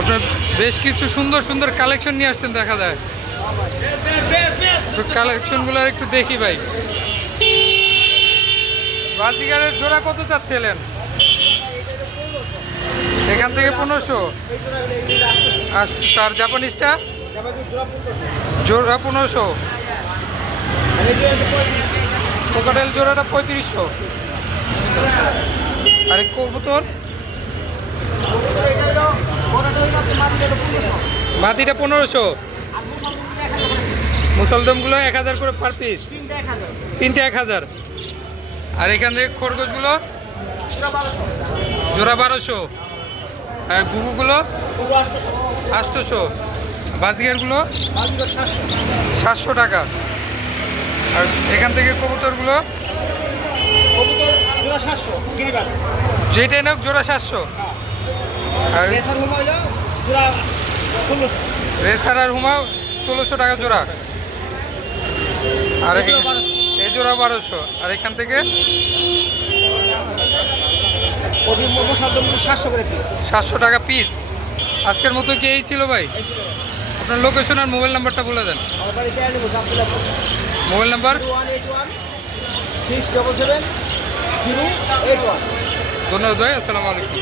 আপনার বেশ কিছু সুন্দর সুন্দর কালেকশন নিয়ে আসছেন দেখা যায়। তো কালেকশনগুলো একটু দেখি ভাই। বাজিগারের জোড়া কত চাচ্ছিলেন? এখান থেকে 1500। আর জাপানিজটা জোড়া 1500। কোকাটেল জোড়াটা 3500। আর এই কবুতর মাটিটা 1500। মুসলদমগুলো 1000 করে পার পিস, তিনটে 1000। আর এখান থেকে খরগোশগুলো জোড়া 1200। আর ঘুঘুগুলো 800। বাজিগারগুলো 700 টাকা। আর এখান থেকে কবুতরগুলো যেটা হোক জোড়া 700। আর রেসার আর হুমা 1600 টাকা জোড়া। আর এই জোড়া 1200। আর এখান থেকে 700 টাকা পিস। আজকের মতো কি এই ছিল ভাই? আপনার লোকেশন আর মোবাইল নাম্বারটা বলে দেন। Mobile number 181 677 081। ধন্যবাদ ভাই, আসসালামু আলাইকুম।